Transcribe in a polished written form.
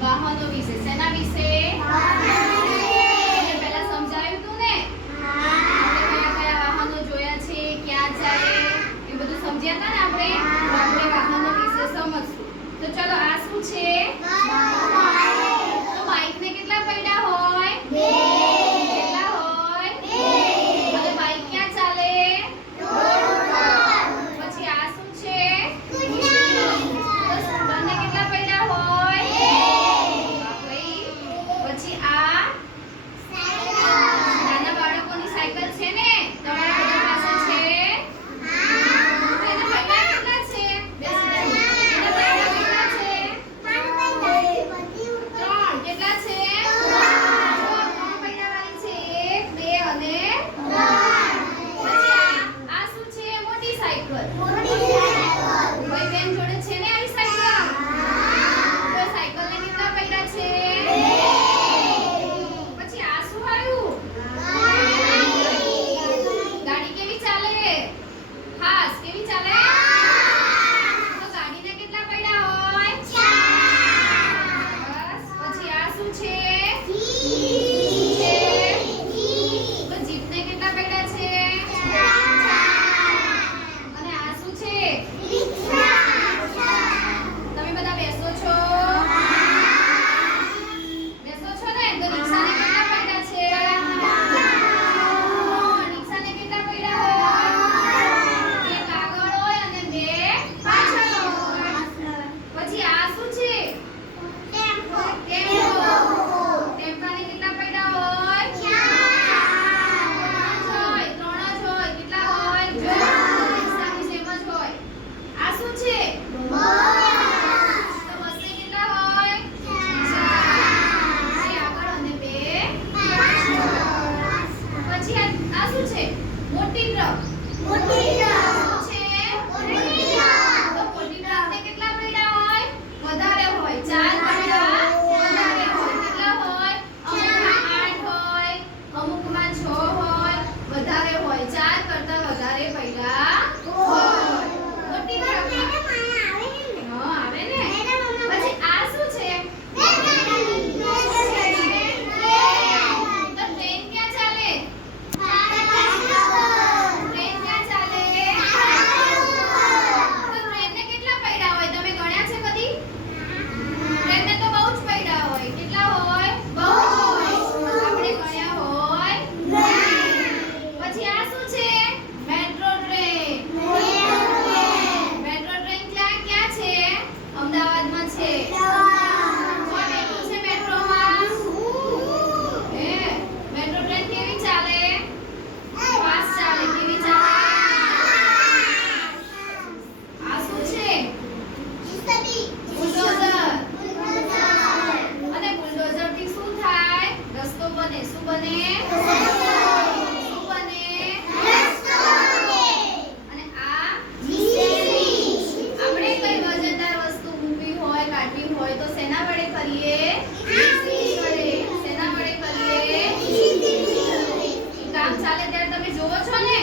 વાહનો વિશે. શેના વિશે? પહેલા સમજાવ્યું તું ને? આપણે કયા કયા વાહનો જોયા છે, ક્યાં જાય એ બધું સમજ્યા હતા ને આપણે? આપણે વાહનો વિશે સમજશું. તો ચલો આ શું છે? તો બાઇક ને કેટલા પૈડા હોય? 2. કેટલા હોય? 2. અને બાઇક ક્યાં ચાલે? રોડ ઉપર. પછી આ શું છે? સ્કૂટર. તો સ્કૂટર ને કેટલા પૈડા હોય? 2. પછી આ સાયકલ. નાના બાળકોની સાયકલ છે ને? તમારા બધા પાસે છે? એના પૈડા કેટલા છે? એના પૈડા કેટલા છે? 3. કેટલા છે? 3 પૈડા વાળી છે. 1, 2 અને 3. પછી આ શું છે? મોટી સાયકલ. ભાઈ બેન જોડે છે ને આવી સાયકલ? તો સાયકલ ને કેટલા પૈડા છે? 2. પછી આ શું આવ્યું? ગાડી કેવી ચાલે? ફાસ. કેવી ચાલે? તો ગાડીને કેટલા પૈડા હોય? 4. બસ. પછી આ શું છે? જીપ. તો જીપને કેટલા પૈડા છે? 4. અને આ શું છે? તમે બધા બેસો છો? બેસો છો ને? તો રિક્ષાને કેટલા પૈડા છે? 3. રિક્ષાને કેટલા પૈડા હોય? 1 આગળ હોય અને 2 પાછળ હોય. પછી આ શું છે? ટેમ્પો. ટેમ્પાને કેટલા પૈડા હોય? 4. 3 જ હોય. કેટલા હોય? રિક્ષાની જેમ જ હોય. આ શું છે? તો બસને કેટલા હોય? 4. આગળ અને 2 પાછળ. પછી આ શું છે? મોટી ટ્રક. શું છે? તો મોટી ટ્રકને કેટલા પૈડા હોય? વધારે હોય. 4 પૈડા વધારે હોય. કેટલા હોય? અમુકમાં 8 હોય, અમુકમાં 6 હોય, વધારે હોય. 4 કરતા વધારે પૈડા હોય. મોટી ટ્રક. હા, આવે ને. પછી આ શું છે? તો ટ્રેન ક્યાં ચાલે? ટ્રેન ક્યાં ચાલે? તો ટ્રેનને કેટલા પૈડા હોય? તમે ગણ્યા છે કદી? ટ્રેનને તો બહુ જ પૈડા હોય. કેટલા હોય? બહુ જ હોય. આપણે ગણ્યા હોય નહીં. પછી આ શું છે? Metro train. મેટ્રો ટ્રેન ક્યાં છે? અમદાવાદમાં છે. કોણ બેઠું છે મેટ્રોમાં? મેટ્રો ટ્રેન કેવી ચાલે? ફાસ્ટ ચાલે. કેવી ચાલે? આ શું છે? બુલડોઝર. અને બુલડોઝર થી શું થાય? રસ્તો બને. શું બને? શું બને? અને આ આપણે કઈ વજનદાર વસ્તુ મૂકવી હોય, કાઢવી હોય તો શેના વડે કરીએ? વડે. શેના વડે કરીએ? કામ ચાલે ત્યારે તમે જોવો છો ને?